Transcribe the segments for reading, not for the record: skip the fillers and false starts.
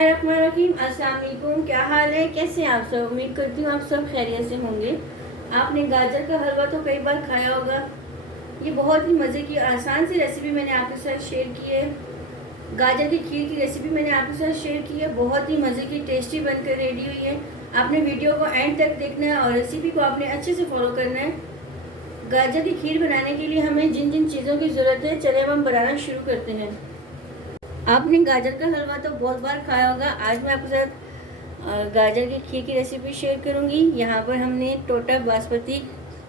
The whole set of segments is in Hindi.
अस्सलाम वालेकुम। क्या हाल है, कैसे हैं आप सब? उम्मीद करती हूँ आप सब खैरियत से होंगे। आपने गाजर का हलवा तो कई बार खाया होगा। ये बहुत ही मज़े की आसान सी रेसिपी मैंने आपके साथ शेयर की है। गाजर की खीर की रेसिपी मैंने आपके साथ शेयर की है। बहुत ही मज़े की टेस्टी बनकर रेडी हुई है। आपने वीडियो को एंड तक देखना है और रेसिपी को आपने अच्छे से फॉलो करना है। गाजर की खीर बनाने के लिए हमें जिन जिन चीज़ों की ज़रूरत है, चलिए अब हम बनाना शुरू करते हैं। आपने गाजर का हलवा तो बहुत बार खाया होगा। आज मैं आपके साथ गाजर की खीर की रेसिपी शेयर करूंगी। यहाँ पर हमने टोटा बासमती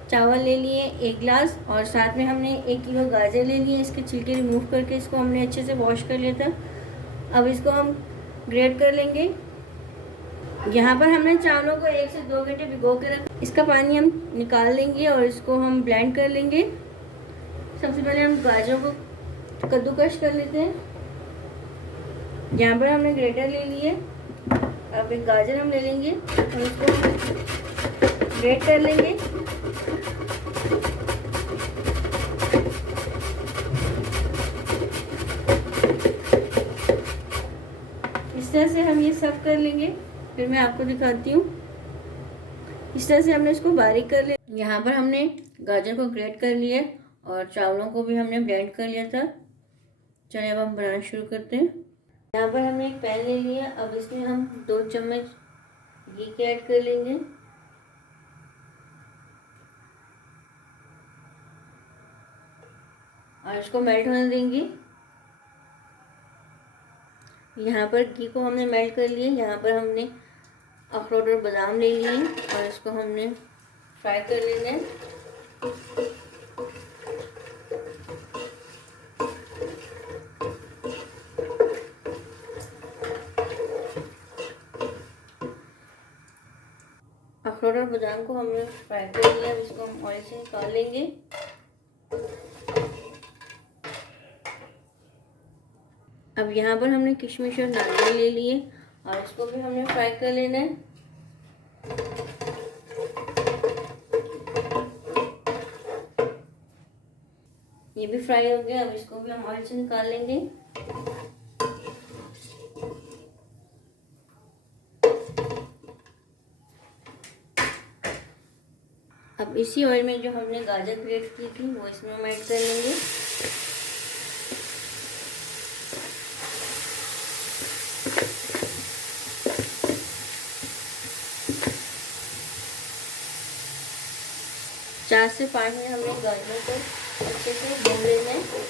चावल ले लिए 1 गिलास, और साथ में हमने 1 किलो गाजर ले लिए। इसके छिलके रिमूव करके इसको हमने अच्छे से वॉश कर लिया था। अब इसको हम ग्रेट कर लेंगे। यहाँ पर हमने चावलों को 1 से 2 घंटे भिगो के रखा। इसका पानी हम निकाल लेंगे और इसको हम ब्लेंड कर लेंगे। सबसे पहले हम गाजरों को कद्दूकश कर लेते हैं। यहाँ पर हमने ग्रेटर ले लिए। अब एक गाजर हम ले लेंगे और इसको ग्रेट कर लेंगे। इस तरह से हम ये सब कर लेंगे, फिर मैं आपको दिखाती हूँ। इस तरह से हमने इसको बारीक कर लिया। यहाँ पर हमने गाजर को ग्रेट कर लिया और चावलों को भी हमने ब्लेंड कर लिया था। चलिए अब हम बनाना शुरू करते हैं। यहाँ पर हमने एक पैन ले लिया। अब इसमें हम 2 चम्मच घी के ऐड कर लेंगे और इसको मेल्ट होने देंगे। यहाँ पर घी को हमने मेल्ट कर लिया। यहाँ पर हमने अखरोट और बादाम ले लिए और इसको हमने फ्राई कर लेना है। अखरोट और बादाम को हमने फ्राई कर लिया। अब इसको हम ऑयल से निकाल लेंगे। अब यहाँ पर हमने किशमिश और नारियल ले लिए और इसको भी हमने फ्राई कर लेना है। ये भी फ्राई हो गया। अब इसको भी हम ऑयल से निकाल लेंगे। अब इसी ऑयल में जो हमने गाजर ग्रेट की थी वो इसमें हम ऐड कर लेंगे। चार से 5 मिनट हमने गाजर को अच्छे से भून लेना है।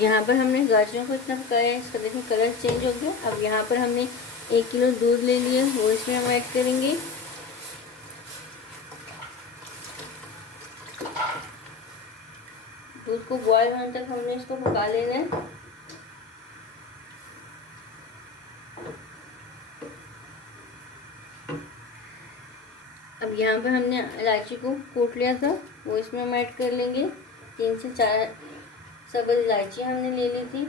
यहाँ पर हमने गाजरों को इतना पकाया, इसका देखिए कलर चेंज हो गया। अब यहाँ पर हमने 1 किलो दूध ले लिया, वो इसमें हम ऐड करेंगे। दूध को बॉयल होने तक हमने इसको पका लेना है। अब यहाँ पर हमने इलायची को कूट लिया था, वो इसमें हम ऐड कर लेंगे। 3 से 4 सब्ज़ इलायची हमने ले ली थी।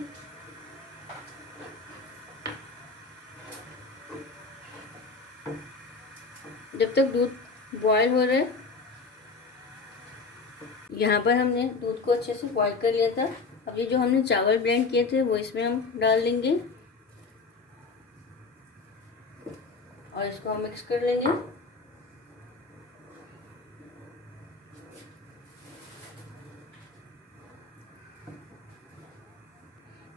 जब तक दूध बॉयल हो रहा है, यहाँ पर हमने दूध को अच्छे से बॉयल कर लिया था। अब ये जो हमने चावल ब्लेंड किए थे वो इसमें हम डाल देंगे और इसको हम मिक्स कर लेंगे।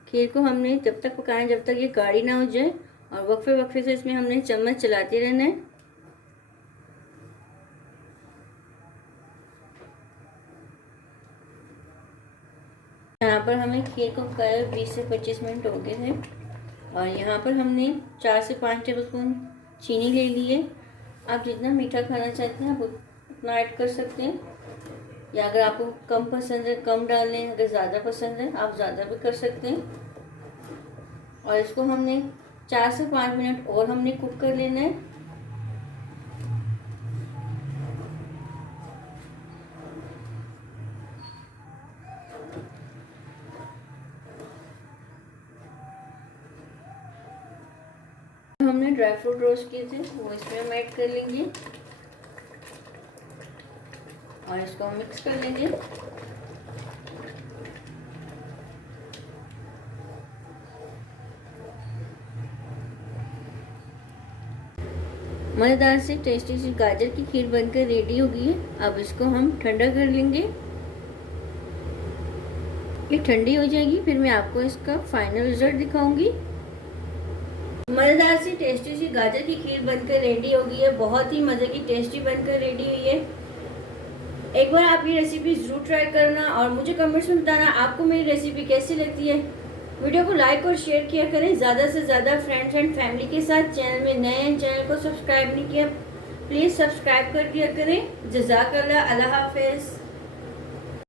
खीर को हमने जब तक पकाना है जब तक ये गाढ़ी ना हो जाए, और वक्फे वक्फे से इसमें हमने चम्मच चलाते रहना है। यहाँ पर हमें खीर को पकाए 20 से 25 मिनट हो गए हैं और यहाँ पर हमने 4 से 5 टेबलस्पून चीनी ले ली है। आप जितना मीठा खाना चाहते हैं आप उतना ऐड कर सकते हैं, या अगर आपको कम पसंद है कम डाल लें, अगर ज़्यादा पसंद है आप ज़्यादा भी कर सकते हैं। और इसको हमने 4 से 5 मिनट और हमने कुक कर लेना है। हमने ड्राई फ्रूट रोस्ट किए थे वो इसमें हम ऐड कर लेंगे और इसको हम मिक्स कर लेंगे। मज़ेदार से टेस्टी सी गाजर की खीर बनकर रेडी हो गई है। अब इसको हम ठंडा कर लेंगे। ये ठंडी हो जाएगी फिर मैं आपको इसका फाइनल रिजल्ट दिखाऊंगी। मज़ेदार सी टेस्टी सी गाजर की खीर बनकर रेडी हो गई है। बहुत ही मज़े की टेस्टी बनकर रेडी हुई है। एक बार आप ये रेसिपी ज़रूर ट्राई करना और मुझे कमेंट्स में बताना आपको मेरी रेसिपी कैसी लगती है। वीडियो को लाइक और शेयर किया करें ज़्यादा से ज़्यादा फ्रेंड्स एंड फैमिली के साथ। चैनल में नए हैं, चैनल को सब्सक्राइब नहीं किया प्लीज़ सब्सक्राइब कर दिया करें। जज़ाकल्लाह, अल्लाह हाफ़िज़।